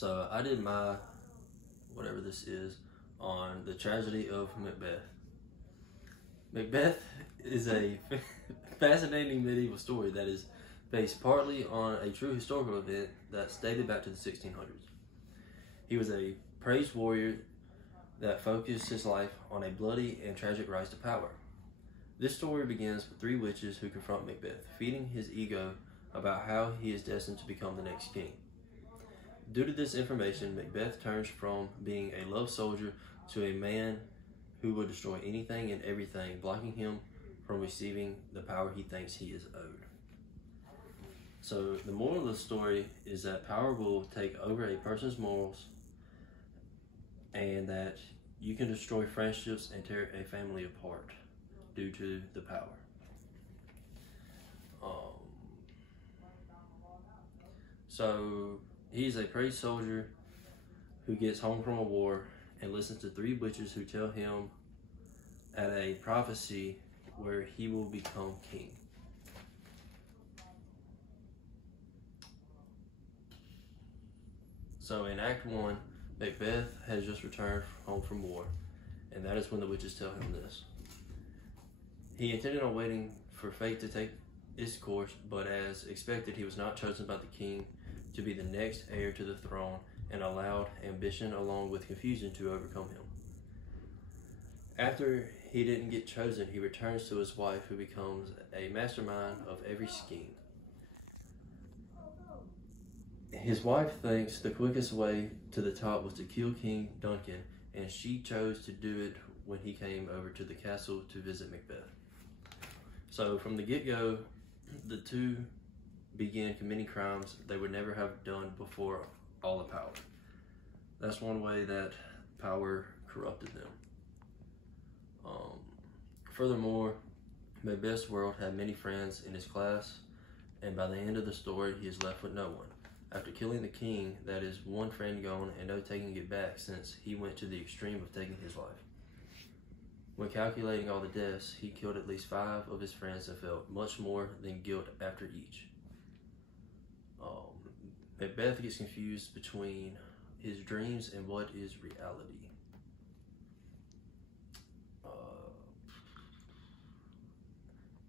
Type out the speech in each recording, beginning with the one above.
So I did my, whatever this is, on the tragedy of Macbeth. Macbeth is a fascinating medieval story that is based partly on a true historical event that's dated back to the 1600s. He was a praised warrior that focused his life on a bloody and tragic rise to power. This story begins with three witches who confront Macbeth, feeding his ego about how he is destined to become the next king. Due to this information, Macbeth turns from being a loved soldier to a man who will destroy anything and everything, blocking him from receiving the power he thinks he is owed. So the moral of the story is that power will take over a person's morals, and that you can destroy friendships and tear a family apart due to the power. So he's a praised soldier who gets home from a war and listens to three witches who tell him at a prophecy where he will become king. So in Act 1, Macbeth has just returned home from war, and that is when the witches tell him this. He intended on waiting for fate to take its course, but as expected, he was not chosen by the king to be the next heir to the throne, and allowed ambition along with confusion to overcome him. After he didn't get chosen, he returns to his wife, who becomes a mastermind of every scheme. His wife thinks the quickest way to the top was to kill King Duncan, and she chose to do it when he came over to the castle to visit Macbeth. So from the get-go, the two began committing crimes they would never have done before all the power. That's one way that power corrupted them. Furthermore, Macbeth's world had many friends in his class, and by the end of the story, he is left with no one. After killing the king, that is one friend gone and no taking it back, since he went to the extreme of taking his life. When calculating all the deaths, he killed at least 5 of his friends and felt much more than guilt after each. Macbeth gets confused between his dreams and what is reality.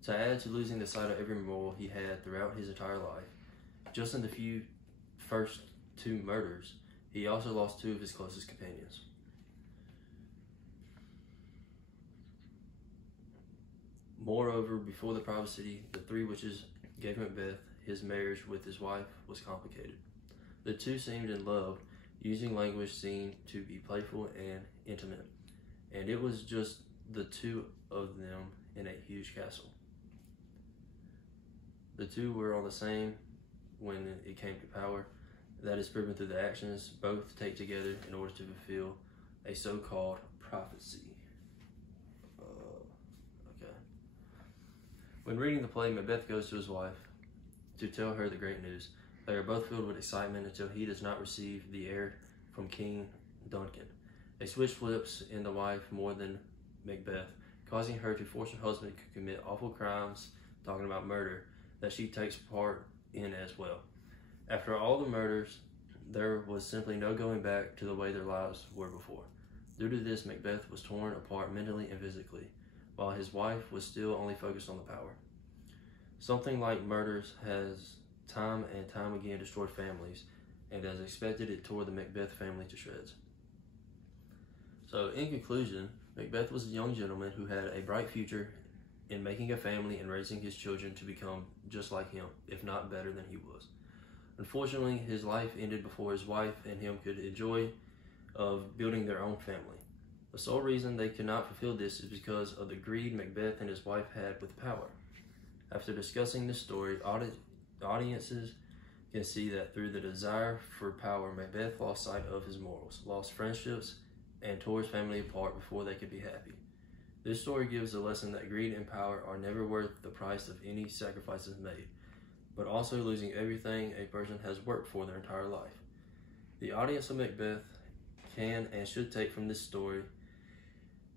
To add to losing the sight of every moral he had throughout his entire life, just in the first 2 murders, he also lost 2 of his closest companions. Moreover, before the prophecy, the 3 witches gave Macbeth his marriage with his wife was complicated. The two seemed in love, using language seen to be playful and intimate, and it was just the 2 of them in a huge castle. The 2 were on the same when it came to power. That is proven through the actions both take together in order to fulfill a so-called prophecy. Okay. When reading the play, Macbeth goes to his wife to tell her the great news. They are both filled with excitement until he does not receive the heir from King Duncan. A switch flips in the wife more than Macbeth, causing her to force her husband to commit awful crimes, talking about murder, that she takes part in as well. After all the murders, there was simply no going back to the way their lives were before. Due to this, Macbeth was torn apart mentally and physically, while his wife was still only focused on the power. Something like murders has time and time again destroyed families, and as expected, it tore the Macbeth family to shreds. So in conclusion, Macbeth was a young gentleman who had a bright future in making a family and raising his children to become just like him, if not better than he was. Unfortunately, his life ended before his wife and him could enjoy of building their own family. The sole reason they could not fulfill this is because of the greed Macbeth and his wife had with power. After discussing this story, audiences can see that through the desire for power, Macbeth lost sight of his morals, lost friendships, and tore his family apart before they could be happy. This story gives a lesson that greed and power are never worth the price of any sacrifices made, but also losing everything a person has worked for their entire life. The audience of Macbeth can and should take from this story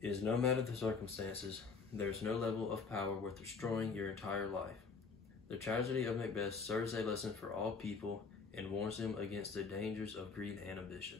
is no matter the circumstances, there is no level of power worth destroying your entire life. The tragedy of Macbeth serves a lesson for all people and warns him against the dangers of greed and ambition.